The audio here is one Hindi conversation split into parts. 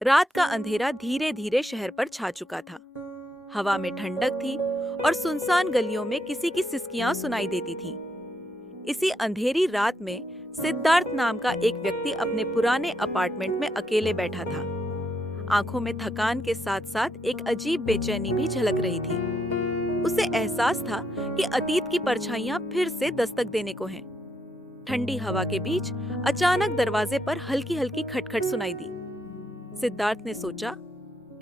रात का अंधेरा धीरे धीरे शहर पर छा चुका था। हवा में ठंडक थी और सुनसान गलियों में किसी की सिसकियां सुनाई देती थीं। इसी अंधेरी रात में सिद्धार्थ नाम का एक व्यक्ति अपने पुराने अपार्टमेंट में अकेले बैठा था। आंखों में थकान के साथ साथ एक अजीब बेचैनी भी झलक रही थी। उसे एहसास था कि अतीत की परछाइयां फिर से दस्तक देने को हैं। ठंडी हवा के बीच अचानक दरवाजे पर हल्की हल्की खटखट सुनाई दी। सिद्धार्थ ने सोचा,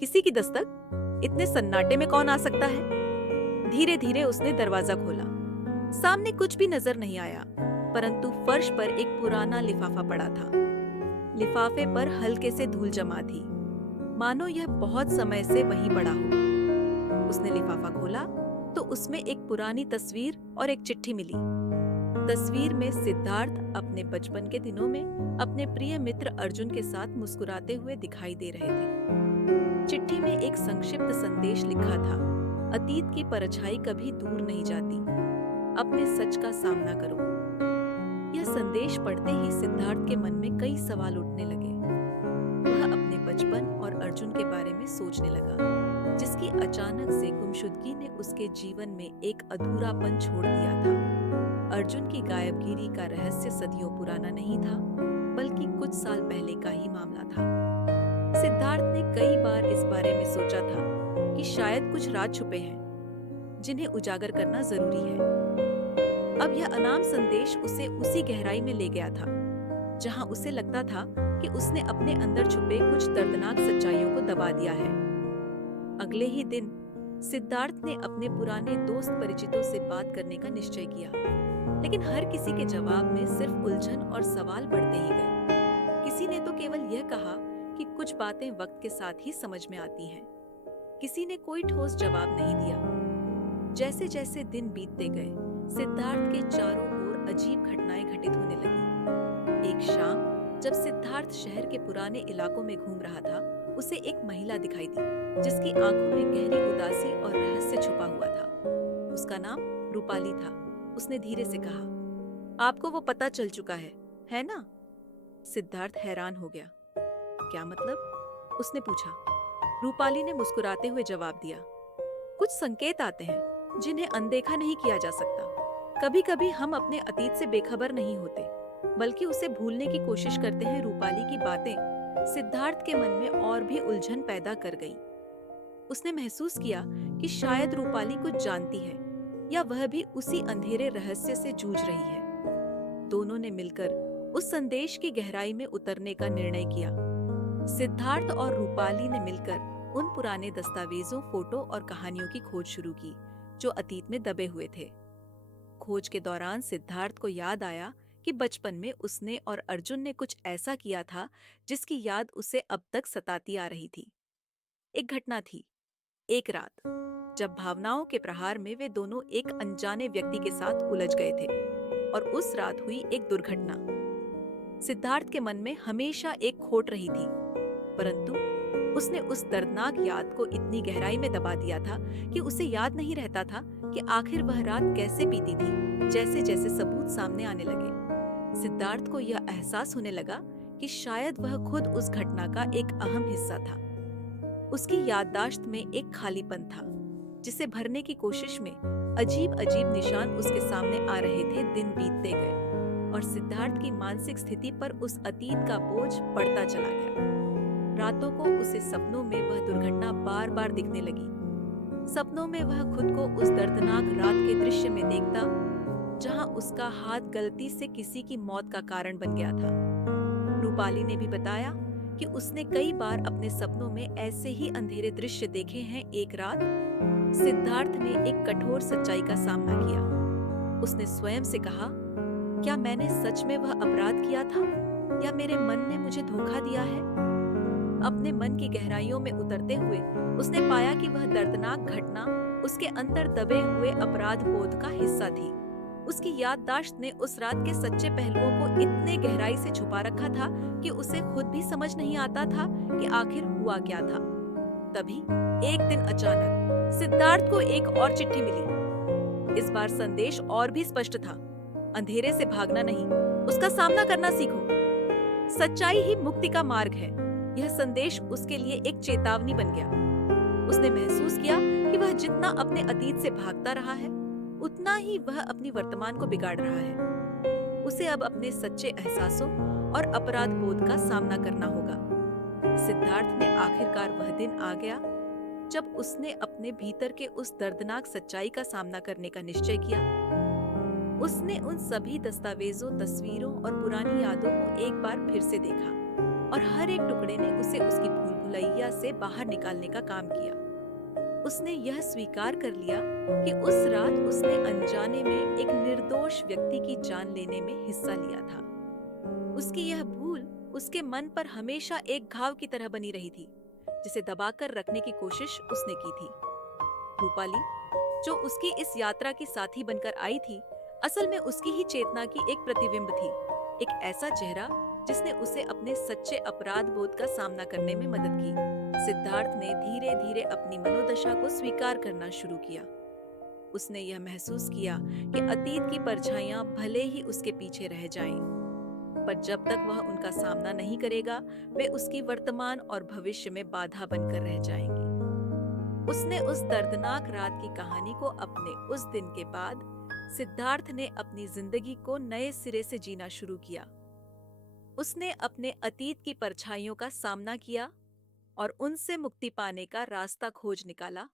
किसी की दस्तक? इतने सन्नाटे में कौन आ सकता है? धीरे धीरे उसने दरवाजा खोला। सामने कुछ भी नजर नहीं आया, परंतु फर्श पर एक पुराना लिफाफा पड़ा था। लिफाफे पर हल्के से धूल जमा थी, मानो यह बहुत समय से वहीं पड़ा हो। उसने लिफाफा खोला तो उसमें एक पुरानी तस्वीर और एक चिट्ठी मिली। तस्वीर में सिद्धार्थ अपने बचपन के दिनों में अपने प्रिय मित्र अर्जुन के साथ मुस्कुराते हुए दिखाई दे रहे थे। चिट्ठी में एक संक्षिप्त संदेश लिखा था, अतीत की परछाई कभी दूर नहीं जाती, अपने सच का सामना करो। यह संदेश पढ़ते ही सिद्धार्थ के मन में कई सवाल उठने लगे। वह अपने बचपन और अर्जुन के बारे में सोचने लगा, जिसकी अचानक से गुमशुदगी ने उसके जीवन में एक अधूरापन छोड़ दिया था। अर्जुन की गायबगिरी का रहस्य सदियों पुराना नहीं था, बल्कि कुछ साल पहले का ही मामला था। सिद्धार्थ ने कई बार इस बारे में सोचा था कि शायद कुछ राज छुपे हैं, जिन्हें उजागर करना जरूरी है। अब यह अनाम संदेश उसे उसी गहराई में ले गया था, जहां उसे लगता था कि उसने अपने अंदर छुपे कुछ दर्दनाक सच्चाइयों को दबा दिया है। अगले ही दिन सिद्धार्थ ने अपने पुराने दोस्त परिचितों से बात करने का निश्चय किया, लेकिन हर किसी के जवाब में सिर्फ उलझन और सवाल बढ़ते ही गए। किसी ने तो केवल यह कहा कि कुछ बातें वक्त के साथ ही समझ में आती हैं। किसी ने कोई ठोस जवाब नहीं दिया। जैसे जैसे दिन बीतते गए, सिद्धार्थ के चारों ओर अजीब घटनाएं घटित होने लगी। एक शाम जब सिद्धार्थ शहर के पुराने इलाकों में घूम रहा था, उसे एक महिला दिखाई दी, जिसकी आंखों में गहरी उदासी और रहस्य छुपा हुआ था। उसका नाम रूपाली था। उसने धीरे से कहा, आपको वो पता चल चुका है ना? सिद्धार्थ हैरान हो गया। क्या मतलब? उसने पूछा। रूपाली ने मुस्कुराते हुए जवाब दिया, कुछ संकेत आते हैं जिन्हें अनदेखा नहीं किया जा सकता। कभी कभी हम अपने अतीत से बेखबर नहीं होते, बल्कि उसे भूलने की कोशिश करते हैं। रूपाली की बातें सिद्धार्थ के मन में और भी उलझन पैदा कर गई। उसने महसूस किया कि शायद रूपाली कुछ जानती है, या वह भी उसी अंधेरे रहस्य से जूझ रही है। दोनों ने मिलकर उस संदेश की गहराई में उतरने का निर्णय किया। सिद्धार्थ और रूपाली ने मिलकर उन पुराने दस्तावेजों, फोटो और कहानियों की खोज शुरू की, जो अतीत में दबे हुए थे। खोज के दौरान सिद्धार्थ को याद आया कि बचपन में उसने और अर्जुन ने कुछ ऐसा किया था, जिसकी याद उसे अब तक सताती आ रही थी। एक घटना थी, एक रात, जब भावनाओं के प्रहार में वे दोनों एक अनजाने व्यक्ति के साथ उलझ गए थे। और उस रात हुई एक दुर्घटना। सिद्धार्थ के मन में हमेशा एक खोट रही थी, परंतु उसने उस दर्दनाक याद को इतनी गहराई में दबा दिया था कि उसे याद नहीं रहता था कि आखिर वह रात कैसे बीती थी। जैसे जैसे सबूत सामने आने लगे, सिद्धार्थ को यह एहसास होने लगा कि शायद वह खुद उस घटना का एक अहम हिस्सा था। उसकी याददाश्त में एक खालीपन था, जिसे भरने की कोशिश में अजीब अजीब निशान उसके सामने आ रहे थे। दिन बीतते गए और सिद्धार्थ की मानसिक स्थिति पर उस अतीत का बोझ बढ़ता चला गया। रातों को उसे सपनों में वह दुर्घटना बार बार दिखने लगी। सपनों में वह खुद को उस दर्दनाक रात के दृश्य में देखता, जहां उसका हाथ गलती से किसी की मौत का कारण बन गया था। रूपाली ने भी बताया कि उसने कई बार अपने सपनों में ऐसे ही अंधेरे दृश्य देखे हैं। एक रात सिद्धार्थ ने एक कठोर सच्चाई का सामना किया। उसने स्वयं से कहा, क्या मैंने सच में वह अपराध किया था, या मेरे मन ने मुझे धोखा दिया है? अपने मन की गहराइयों में उतरते हुए उसने पाया कि वह दर्दनाक घटना उसके अंदर दबे हुए अपराध बोध का हिस्सा थी। उसकी याददाश्त ने उस रात के सच्चे पहलुओं को इतने गहराई से छुपा रखा था कि उसे खुद भी समझ नहीं आता था कि आखिर हुआ क्या था। तभी एक दिन अचानक सिद्धार्थ को एक और चिट्ठी मिली। इस बार संदेश और भी स्पष्ट था, अंधेरे से भागना नहीं, उसका सामना करना सीखो। सच्चाई ही मुक्ति का मार्ग है। यह संदेश उसके लिए एक चेतावनी बन गया। उसने महसूस किया कि वह जितना अपने अतीत से भागता रहा है, उतना ही वह अपनी वर्तमान को बिगाड़ रहा है। उसे अब अपने सच्चे एहसासों और अपराध बोध का सामना करना होगा। सिद्धार्थ ने आखिरकार वह दिन आ गया जब उसने अपने भीतर के उस दर्दनाक सच्चाई का सामना करने का निश्चय किया। उसने उन सभी दस्तावेजों, तस्वीरों और पुरानी यादों को एक बार फिर से देखा और हर एक टुकड़े ने उसे उसकी भूल भुलैया से बाहर निकालने का काम किया। उसने यह स्वीकार कर लिया कि उस रात उसने अनजाने में एक निर्दोष व्यक्ति की जान लेने में हिस्सा लिया था। उसकी यह भूल उसके मन पर हमेशा एक घाव की तरह बनी रही थी, जिसे दबाकर रखने की कोशिश उसने की थी। रूपाली, जो उसकी इस यात्रा की साथी बनकर आई थी, असल में उसकी ही चेतना की एक प्रतिबिंब थी। एक ऐसा चेहरा जिसने उसे अपने सच्चे अपराध बोध का सामना करने में मदद की। सिद्धार्थ ने धीरे धीरे अपनी मनोदशा को स्वीकार करना शुरू किया। उसने यह महसूस किया कि अतीत की परछाइयां भले ही उसके पीछे रह जाएं, पर जब तक वह उनका सामना नहीं करेगा, वे उसकी वर्तमान और भविष्य में बाधा बनकर रह जाएंगी। उसने उस दर्दनाक रात की कहानी को अपने उस दिन के बाद सिद्धार्थ ने अपनी जिंदगी को नए सिरे से जीना शुरू किया। उसने अपने अतीत की परछाइयों का सामना किया और उनसे मुक्ति पाने का रास्ता खोज निकाला।